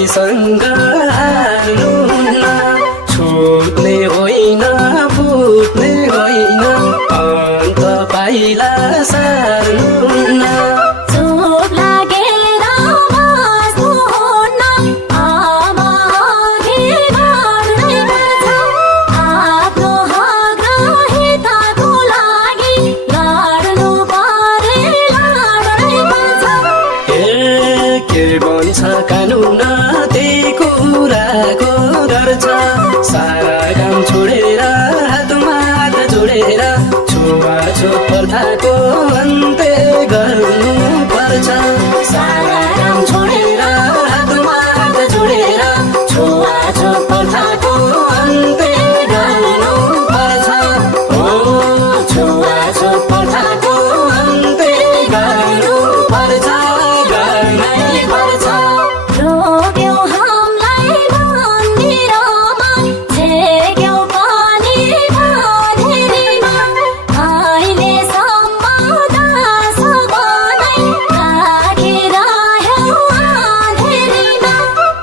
कसैसँग हार्नुहुन्न छुट्ने होइन फुट्ने होइन अन्त पाइला सार्नुहुन्न चोट लागेर बस्नुहुन्न आमा अघि बढ्दै गर्छ आफ्नो हक र हितको लागि लड्नु परे लड्दै पर्छ के भन्छ कानुन त्यही कुराको डर छ सारा काम छोडेर हातमा हात जोडेर छुवाछुत प्रथाको अन्त्य गर्नु पर्छ सारा काम छोडेर हातमा हात जोडेर छुवाछुत प्रथाको अन्त्य गर्नु पर्छ ओ छुवाछुत प्रथाको अन्त्य गर्नु पर्छ गर्नै पर्छ रोक्यौ हामीलाई मन्दिरमा छेक्यौ पनि बाँधेरीमा अहिलेसम्म दास बनाई राखिरह्यौ आँधेरीमा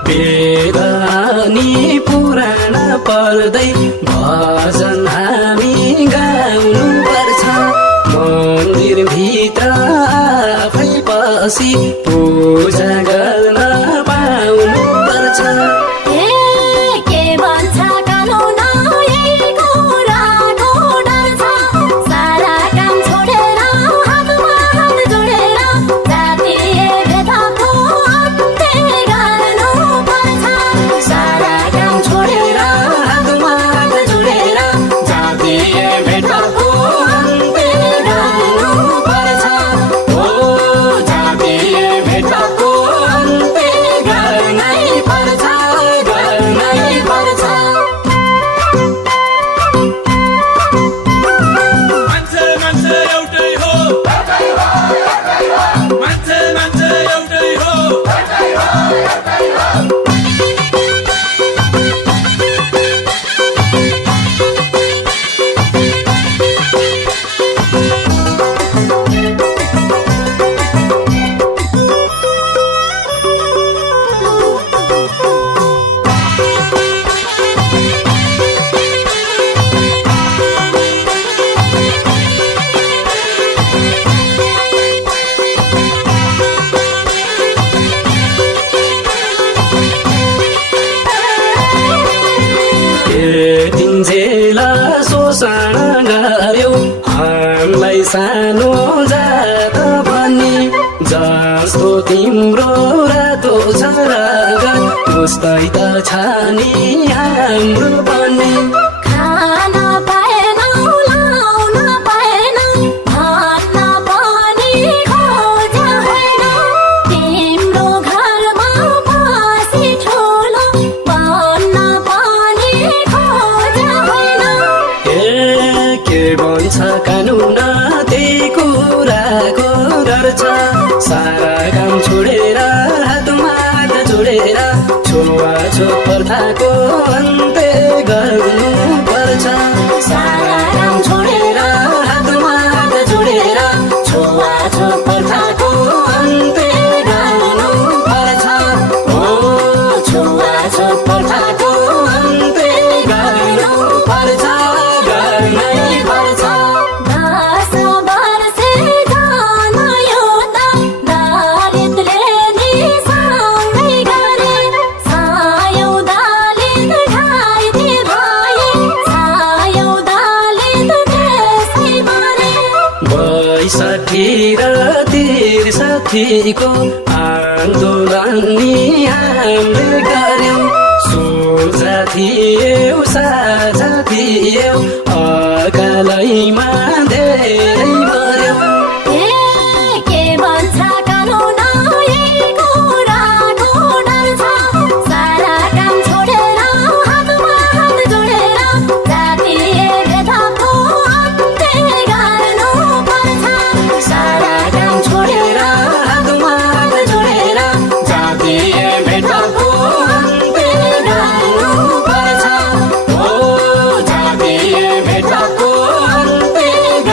वेद अनि पुराण पढ्दै भजन हामी गाउनु पर्छ मन्दिरभित्र आफै पसी पूजा गर्न पाउनु पर्छ के भन्छ कानुन यही कुराको डर छ सारा काम छोडेर हातमा हात जोडेर जातीय भेदको अन्त्य गर्नु पर्छ सारा काम छोडेर हातमा हात जोडेर जातीय भेदको अन्त्य गर्नु पर्छ ओ जातीय भेदको अन्त्य गर्नै पर्छ गर्नै पर्छ मान्छे मान्छे एउटै हो मान्छे मान्छे एउटै हो दिन जेल शोषण गर्यो हामीलाई सानो जात भनी जस्तो तिम्रो रातो छ रगत उस्तै त छ नि हाम्रो पनि खान पाएनौ लाउन पाएनौ भन्न पनि खोज्या होइनौ तिम्रो घरमा बसी ठुलो बन्न पनि खोज्या होइनौ के भन्छ कानुन त्यही कुराको डर छ सारा काम छोडेर हातमा हात जोडेर छुवाछुत प्रथाको अन्त्य गर्नु पर्छ सारा काम छोडेर हातमा हात जोडेर छुवाछुत प्रथाको अन्त्य गर्नु पर्छ ओ छुवाछुत प्रथाको अन्त्य गर्नु पर्छ गर्नै पर्छ 10 वर्षे जान योद्धा दलितले निसँगै गरे सायौँ दलित घाइते भए सायौँ दलित त्यसै मरे 62 र 63 को आन्दोलन नि हामीले गर्यौं सोझा थियौ साझा थियौ अकालैमा धेरै मर्यौं के भन्छ कानुन यही कुराको डर छ सारा काम छोडेर हातमा हात जोडेर जातीय भेदको अन्त्य गर्नु पर्छ सारा काम छोडेर हातमा हात जोडेर जातीय भेदको अन्त्य गर्नु पर्छ ओ जातीय भेदको अन्त्य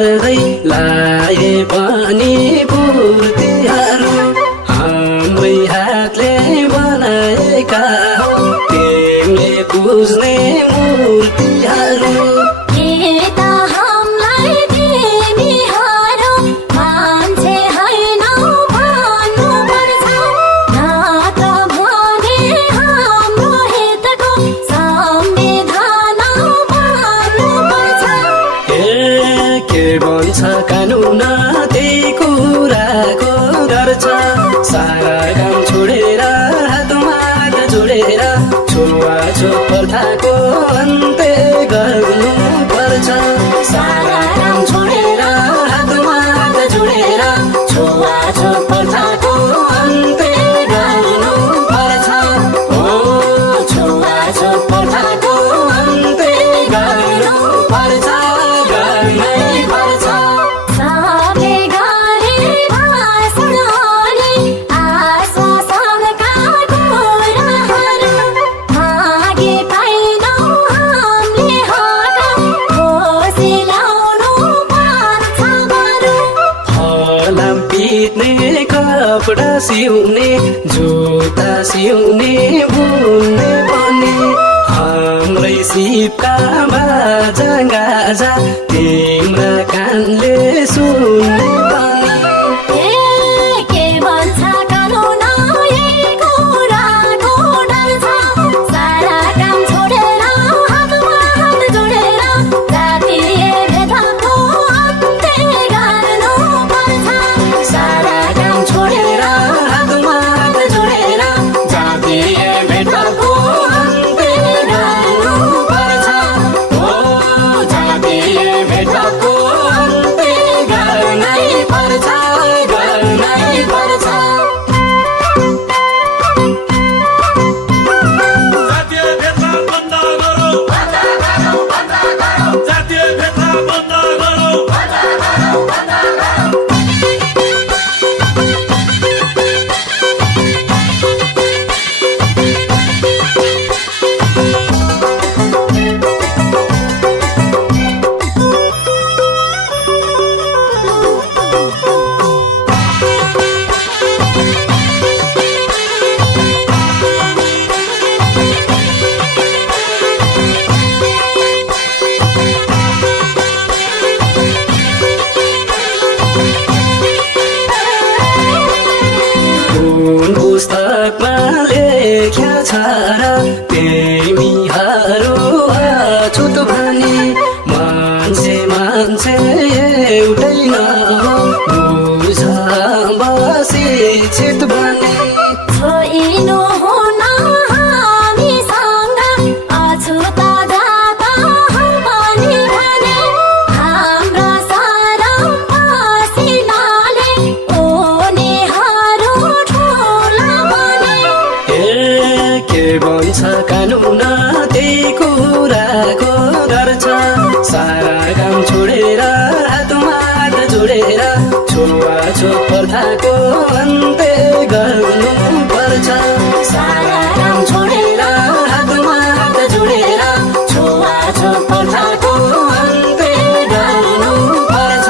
पार्दै लाए पनि पूर्तिहरू हाम्रै हातले बनाएका हो तिमीले बुझ्ने मूर्तिहरू यता हामीलाई तिमीहरू मान्छे होइन भन्नुपर्छ नत्र भने हाम्रो हितको संविधान मान्नुपर्छ के भन्छ कानुन त्यही कुराको डर छ सारा काम छोडेर हातमा हात जोडेर छुवाछुत प्रथाको अन्त्य गर्नु पर्छ सारा काम छोडेर हातमा हात जोडेर छुवाछुत प्रथाको अन्त्य गर्नु पर्छ ओ छुवाछुत प्रथाको अन्त्य गर्नु पर्छ गर्नै पर्छ सबले गरे भाषण अनि आश्वासनका कुराहरू मागे पाइनौँ हामीले हक खुसी ल्याउनु पर्छ बरु फलाम पिट्ने कपडा सिउने जुत्ता सिउने बुन्ने पनि हाम्रै सिपका बाजा गाजा तिम्रा कानले सुन्ने पनि के भन्छ कानुन यही कुराको डर छ सारा काम छोडेर हातमा हात जोडेर जातीय भेदको अन्त्य गर्नु पर्छ सारा काम छोडेर हातमा हात जोडेर जातीय भेदको अन्त्य गर्नु पर्छ ओ जातीय भेदको अन्त्य गर्नै पर्छ गर्नै पर्छ जातीय भेदभाव बन्द गरौँ जातीय भेदभाव बन्द गरौँ कुन पुस्तकमा लेख्या छ र तिमीहरू अछुत भनी मान्छे मान्छे एउटै नहो बुझ बसिक्षित भने छोइनु हुन हामीसँग अछुत जात पनि भने हाम्रो सरम पसिनाले उनीहरू ठुला बने के भन्छ कानुन त्यही कुराको डर छ सारा काम छोडेर हातमा हात जोडेर छुवाछुत प्रथाको अन्त्य गर्नु पर्छ सारा काम छोडेर हातमा हात जोडेर छुवाछुत प्रथाको अन्त्य गर्नु पर्छ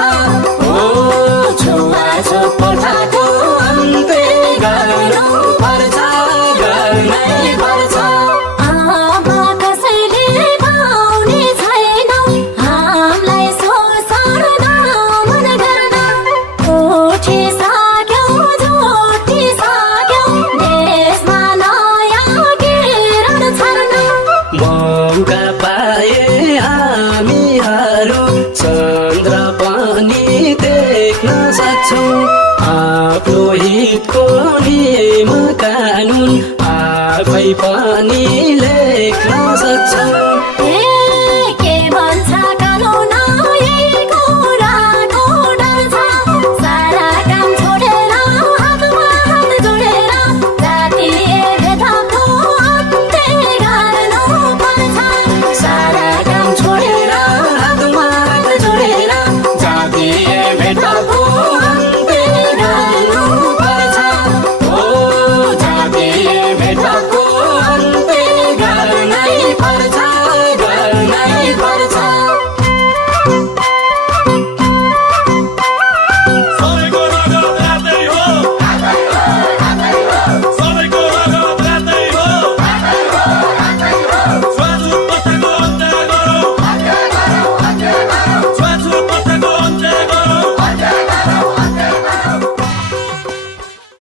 ओ छुवाछुत प्रथाको अन्त्य गर्नु पर्छ गर्नै पर्छ अब कसैले पाउने छैनौ हामीलाई शोषण दमन गर्न उठिसक्यो झुटिसक्यो देशमा नयाँ किरण छर्न मौका पाए हामीहरू चन्द्र पनि देख्न सक्छौँ आफ्नो हितको नियम कानुन आफै पनि